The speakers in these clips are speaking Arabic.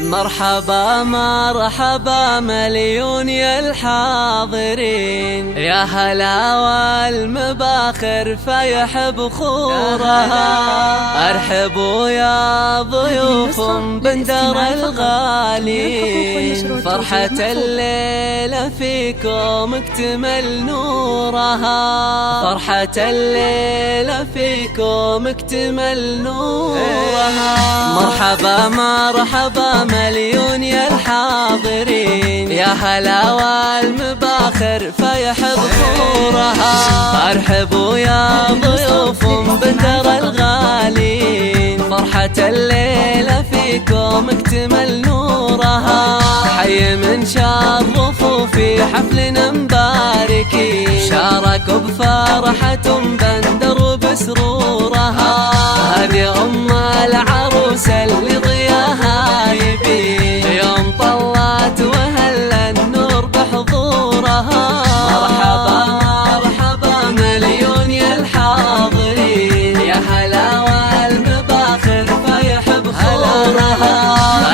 مرحبا مرحبا مليون يا الحاضرين، يا هلا والمباخر فيح بخورها. ارحبوا يا ضيوف بندر الغالين، فرحة الليلة فيكم اكتمل نورها. فرحة الليلة فيكم اكتمل نورها. مرحبا مرحبا مليون يا الحاضرين، يا هلا والمباخر فيح بخورها. ارحبوا يا ضيوف بندر الغالين، فرحة الليلة فيكم اكتمل نورها. حي من شرفوا في حفلنا مباركين، شاركوا بفرحة بندر بسرورها. هذه أم العروسة اللي ضياها يبين، يوم طلعت وهلا النور بحضورها. مرحبا مرحبا مليون يا الحاضرين، يا هلا والمباخر فيح بخورها.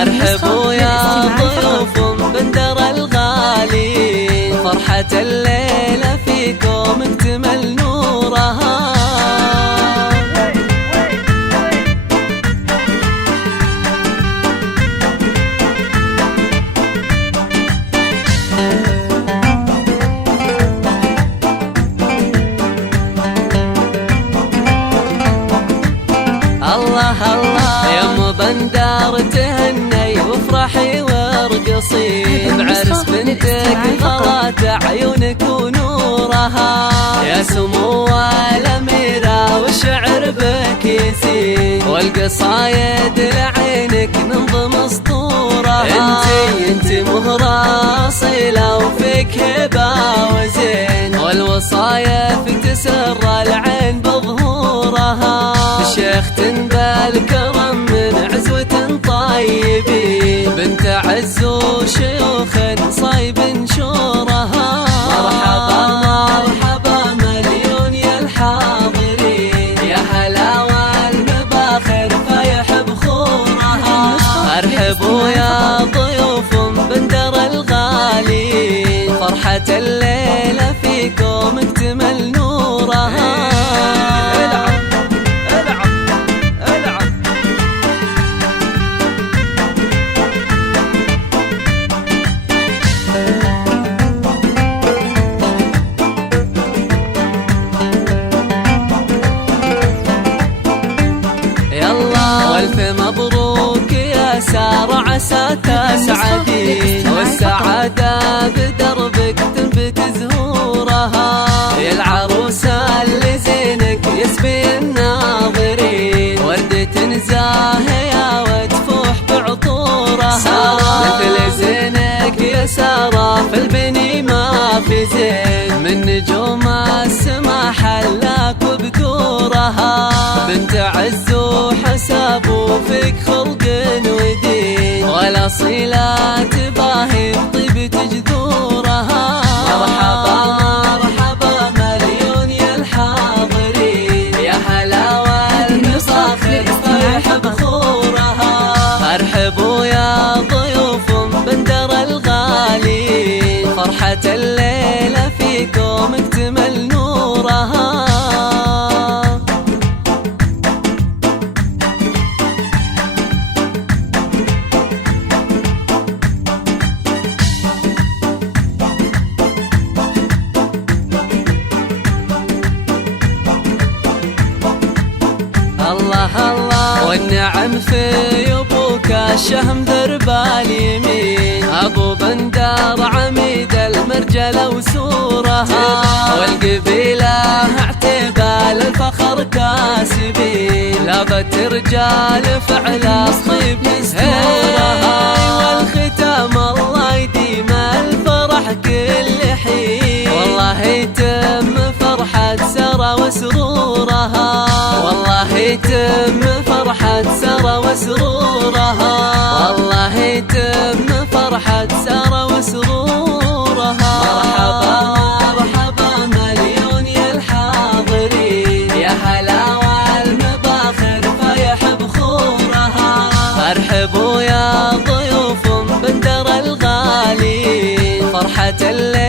ارحبوا يا ضيوف بندر الغالين، فرحة الليلة فيكم اكتمل نورها. الله الله يا ام بندر تهني وافرحي وارقصي، بعرس بنتك غلات عيونك ونورها. يا سمو الاميره والشعر بك يزين، والقصايد لعينك ننظم اسطورها. انتي مهره اصيله وفيك هبه وزين، والوصايف تسر العين بظهورها. شيخ بالكرم من عزوة طيبين، بنت عز وشيوخ صايب نشورها. مرحبا مرحبا مليون يا الحاضرين، يا هلا والمباخر فيح بخورها. ارحبوا يا ضيوف بندر الغالين، فرحة الليلة فيكم اكتمل نورها. والف مبروك يا سارة عسى تسعدين، والسعادة بدربك تنبت زهورها. يا العروسة اللي زينك يسبي الناظرين، وردة زاهية وتفوح بعطورها. مثل زينك يا سارة في البني ما في زين، من نجوم السما حلاك وبدورها. بنت عز وحساب وفيك خلق ودين، ولا صلة تباهي بطيبة جذورها. مرحبا مرحبا مليون يا الحاضرين، يا هلا والمباخر فيح بخورها. ارحبوا يا ضيوف بندر الغالين، فرحة الليلة فيكم اكتمل نورها. الله الله والنعم في ابوك الشهم درب اليمين، ابو بندر عميد المرجله وسورها. والقبيله اعتبال الفخر كاسبين، لابت رجال فعل صخيب يستورها. والختام الله يديم الفرح كل حين، والله يتم فرحة سارة وسرورها. والله يتم فرحة سارة وسرورها. والله يتم فرحة سارة وسرورها. مرحبا مرحبا مليون يا الحاضرين، يا هلا والمباخر فيح بخورها. ارحبوا يا ضيوف الليل